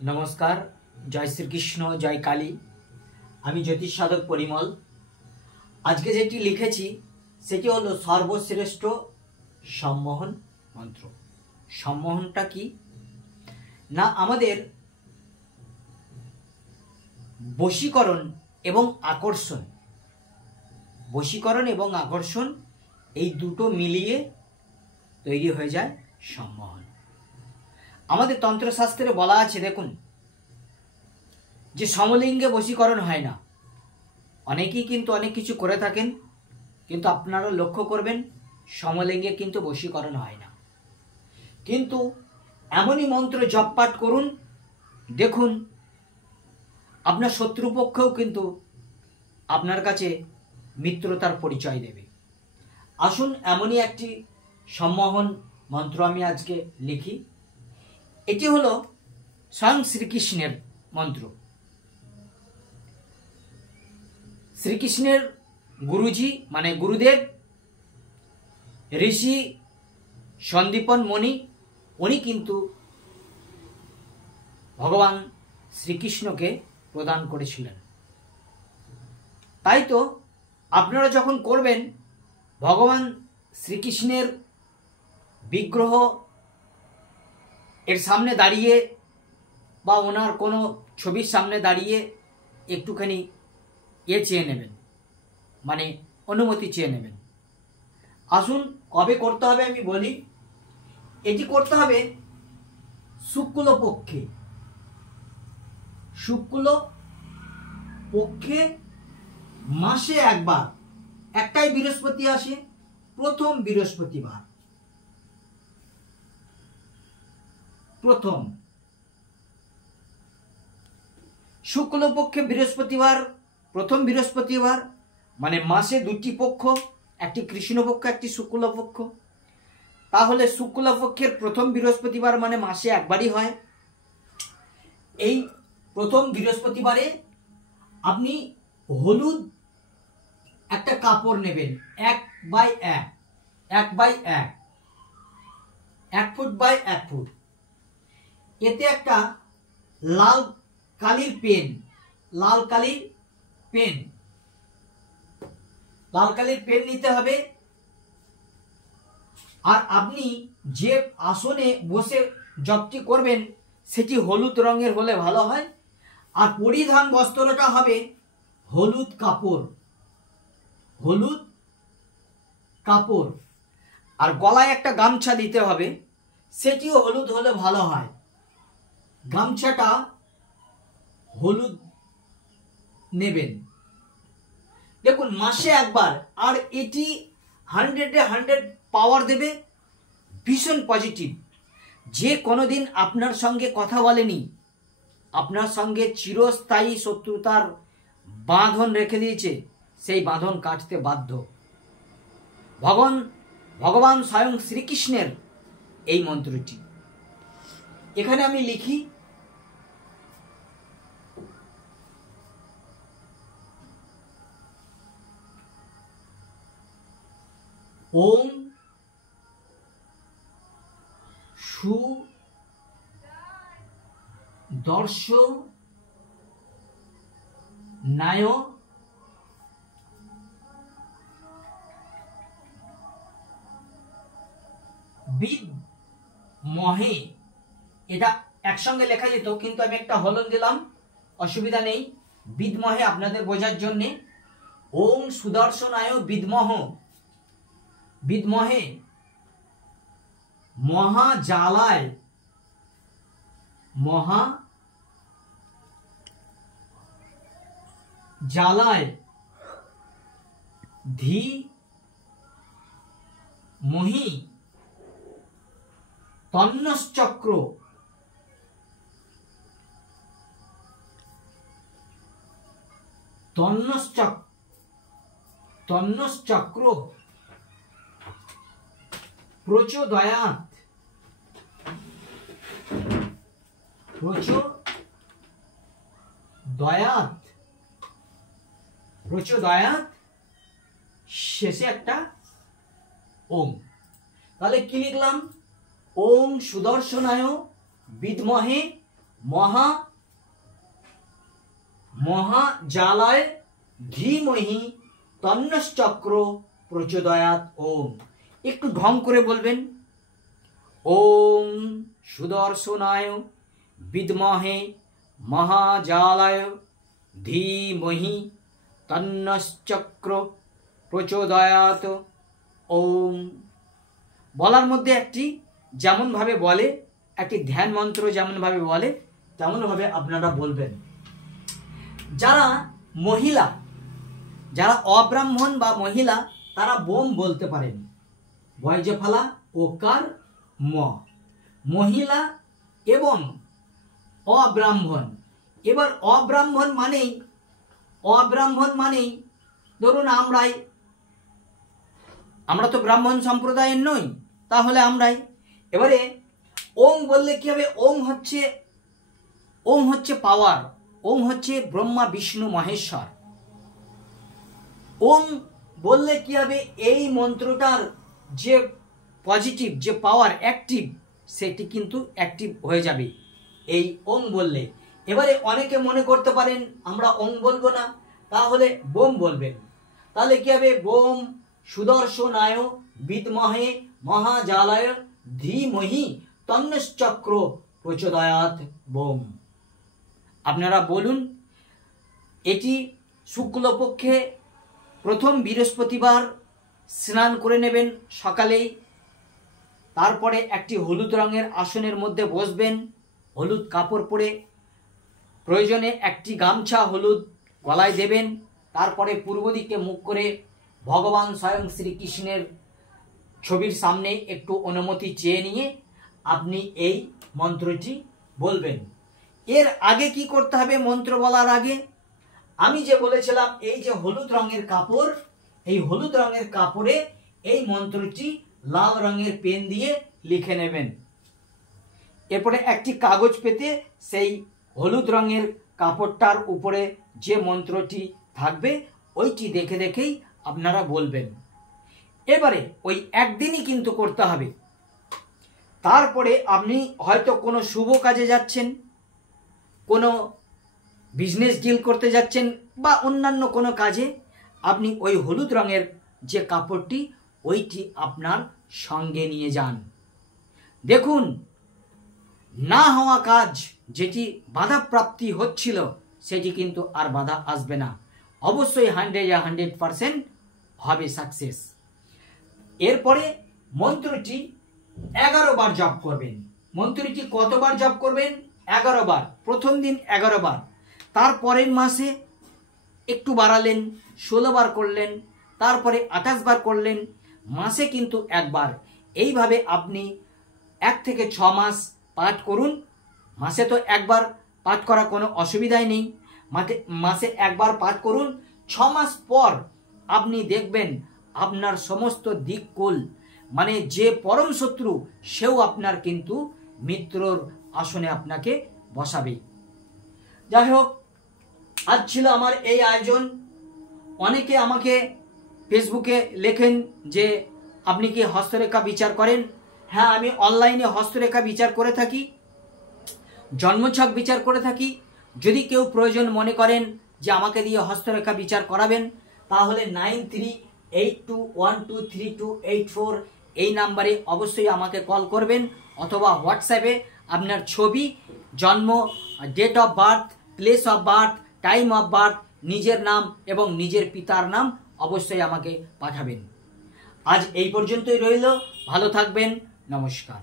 नमस्कार। जय श्रीकृष्ण, जय काली। आमी ज्योतिष साधक परिमल। आज के जेटी लिखेছি সেটি হলো সর্বশ্রেষ্ঠ সম্মোহন মন্ত্র। সম্মোহনটা কি না, আমাদের বশীকরণ এবং আকর্ষণ, বশীকরণ এবং আকর্ষণ এই দুটো মিলিয়ে তৈরি হয়ে যায় সম্মোহন। আমাদের তন্ত্রশাস্ত্রে বলা আছে, দেখুন, যে সমলিঙ্গে বশীকরণ হয় না। অনেকেই কিন্তু অনেক কিছু করে থাকেন, কিন্তু আপনারা লক্ষ্য করবেন সমলিঙ্গে কিন্তু বশীকরণ হয় না। কিন্তু এমনই মন্ত্র জপ পাঠ করুন, দেখুন আপনার শত্রুপক্ষেও কিন্তু আপনার কাছে মিত্রতার পরিচয় দেবে। আসুন এমনই একটি সম্মোহন মন্ত্র আমি আজকে লিখি। এটি হলো স্বয়ং শ্রীকৃষ্ণের মন্ত্র। শ্রীকৃষ্ণের গুরুজি মানে গুরুদেব ঋষি সন্দীপন মুনি, উনি কিন্তু ভগবান শ্রীকৃষ্ণকে প্রদান করেছিলেন। তাই তো আপনারা যখন করবেন, ভগবান শ্রীকৃষ্ণের বিগ্রহ এর সামনে দাঁড়িয়ে বা ওনার কোনো ছবির সামনে দাঁড়িয়ে একটুখানি চেয়ে নেবেন, মানে অনুমতি চেয়ে নেবেন। আসুন কবে করতে হবে আমি বলি। এটি করতে হবে শুক্লপক্ষে। শুক্লপক্ষে মাসে একবার, একটাই বৃহস্পতি আসে, প্রথম বৃহস্পতিবার। প্রথম শুক্লপক্ষে বৃহস্পতিবার, প্রথম বৃহস্পতিবার, মানে মাসে দুটি পক্ষ, একটি কৃষ্ণপক্ষ একটি শুক্লপক্ষ। তাহলে শুক্লপক্ষের প্রথম বৃহস্পতিবার মানে মাসে একবারই হয়। এই প্রথম বৃহস্পতিবারে আপনি হলুদ একটা কাপড় নেবেন, 1x1, 1x1, 1 foot by 1 foot. এতে একটা লাল কালির পেন, লাল কালির পেন নিতে হবে। আর আপনি যে আসনে বসে জপটি করবেন সেটি হলুদ রঙের হলে ভালো হয়। আর পরিধান বস্ত্রটা হবে হলুদ কাপড়, হলুদ কাপড়। আর গলায় একটা গামছা দিতে হবে, সেটিও হলুদ হলে ভালো হয়। গামছাটা হলুদ নেবেন। দেখুন মাসে একবার, আর এটি 100 পাওয়ার দেবে, ভীষণ পজিটিভ। যে কোনোদিন আপনার সঙ্গে কথা বলেনি, আপনার সঙ্গে চিরস্থায়ী শত্রুতার বাঁধন রেখে দিয়েছে, সেই বাঁধন কাটতে বাধ্য। ভগবান স্বয়ং শ্রীকৃষ্ণের এই মন্ত্রটি এখানে আমি লিখি। ওম সুদর্শনায় বিদ্মহে। এটা একসঙ্গে লেখা যেত, কিন্তু আমি একটা হলন দিলাম, অসুবিধা নেই। বিদ্মহে আপনাদের বোঝার জন্যে। ওম সুদর্শনায় বিদ্মহে মহাজালায় ধীমহি তন্নশ্চক্র প্রচোদয়াৎ শেষে একটা ওম। তাহলে কি লিখলাম? ওম সুদর্শনায় বিদ্মহে মহাজালায় ধীমহি তন্নশ্চক্র প্রচোদয়াৎ ওম। একটু ঢং করে বলবেন, ওম সুদর্শনায় বিদ্মহে মহাজালায় ধীমহি তন্নশ্চক্র প্রচোদয়াৎ ওম। বলার মধ্যে একটি যেমনভাবে বলে, একটি ধ্যান মন্ত্র যেমনভাবে বলে তেমনভাবে আপনারা বলবেন। যারা মহিলা, যারা অব্রাহ্মণ বা মহিলা, তারা বোম বলতে পারেন। বয়জফলা ওকার ম। মহিলা এবং অব্রাহ্মণ। এবার অব্রাহ্মণ মানেই ধরুন আমরা তো ব্রাহ্মণ সম্প্রদায়ের নই, তাহলে আমরাই। এবারে ওং বললে কি হবে? ওং হচ্ছে পাওয়ার, ওং হচ্ছে ব্রহ্মা বিষ্ণু মহেশ্বর। ওং বললে কি হবে? এই মন্ত্রটার যে পজিটিভ, যে পাওয়ার অ্যাক্টিভ, সেটি কিন্তু অ্যাক্টিভ হয়ে যাবে এই ওং বললে। এবারে অনেকে মনে করতে পারেন আমরা ওং বলবো না, তাহলে বোম বলবেন। তাহলে কি হবে? বোম সুদর্শনায় বিদ্মহে মহাজালায় ধীমহি তন্নশ্চক্র প্রচোদয়াৎ বোম। আপনারা বলুন। এটি শুক্লপক্ষে প্রথম বৃহস্পতিবার স্নান করে নেবেন সকালেই। তারপরে একটি হলুদ রঙের আসনের মধ্যে বসবেন, হলুদ কাপড় পরে, প্রয়োজনে একটি গামছা হলুদ গলায় দেবেন। তারপরে পূর্ব দিকে মুখ করে ভগবান স্বয়ং শ্রীকৃষ্ণের ছবির সামনে একটু অনুমতি চেয়ে নিয়ে আপনি এই মন্ত্রটি বলবেন। এর আগে কি করতে হবে? মন্ত্র বলার আগে আমি যে বলেছিলাম, এই যে হলুদ রঙের কাপড়, এই হলুদ রঙের কাপড়ে এই মন্ত্রটি লাল রঙের পেন দিয়ে লিখে নেবেন। এরপরে একটি কাগজ পেতে সেই হলুদ রঙের কাপড়টার উপরে যে মন্ত্রটি থাকবে ওইটি দেখে দেখেই আপনারা বলবেন। এবারে ওই একদিনই কিন্তু করতে হবে। তারপরে আপনি হয়তো কোনো শুভ কাজে যাচ্ছেন, কোনো বিজনেস ডিল করতে যাচ্ছেন বা অন্যান্য কোনো কাজে, আপনি ওই হলুদ রঙের যে কাপড়টি ওইটি আপনার সঙ্গে নিয়ে যান। দেখুন, না হওয়া কাজ যেটি বাধাপ্রাপ্তি হচ্ছিল সেটি কিন্তু আর বাধা আসবে না। অবশ্যই 100% হবে সাকসেস। এরপরে মন্ত্রটি 11 বার জপ করবেন। মন্ত্রটি কতবার জপ করবেন? 11 বার। প্রথম দিন 11 বার, তারপরের মাসে একটু বাড়ালেন, 16 বার করলেন, তারপরে 28 বার করলেন, মাসে কিন্তু একবার। এইভাবে আপনি 1 থেকে 6 মাস পাঠ করুন। মাসে তো একবার পাঠ করা কোনো অসুবিধাই নেই, মাসে একবার পাঠ করুন। 6 মাস পর আপনি দেখবেন আপনার সমস্ত দিককুল, মানে যে পরম শত্রু, সেও আপনার কিন্তু মিত্রর আসনে আপনাকে বসাবে। যাই হোক, আজ ছিল আমার এই আয়োজন। অনেকে আমাকে ফেসবুকে লেখেন যে আপনি কি হস্তরেখা বিচার করেন? হ্যাঁ, আমি অনলাইনে হস্তরেখা বিচার করে থাকি, জন্মছক বিচার করে থাকি। যদি কেউ প্রয়োজন মনে করেন যে আমাকে দিয়ে হস্তরেখা বিচার করাবেন, তাহলে 9382123284 এই নাম্বারে অবশ্যই আমাকে কল করবেন, অথবা হোয়াটসঅ্যাপে আপনার ছবি, জন্ম, date of birth, place of birth, time of birth, নিজের নাম এবং নিজের পিতার নাম অবশ্যই আমাকে পাঠাবেন। আজ এই পর্যন্তই রইল। ভালো থাকবেন। নমস্কার।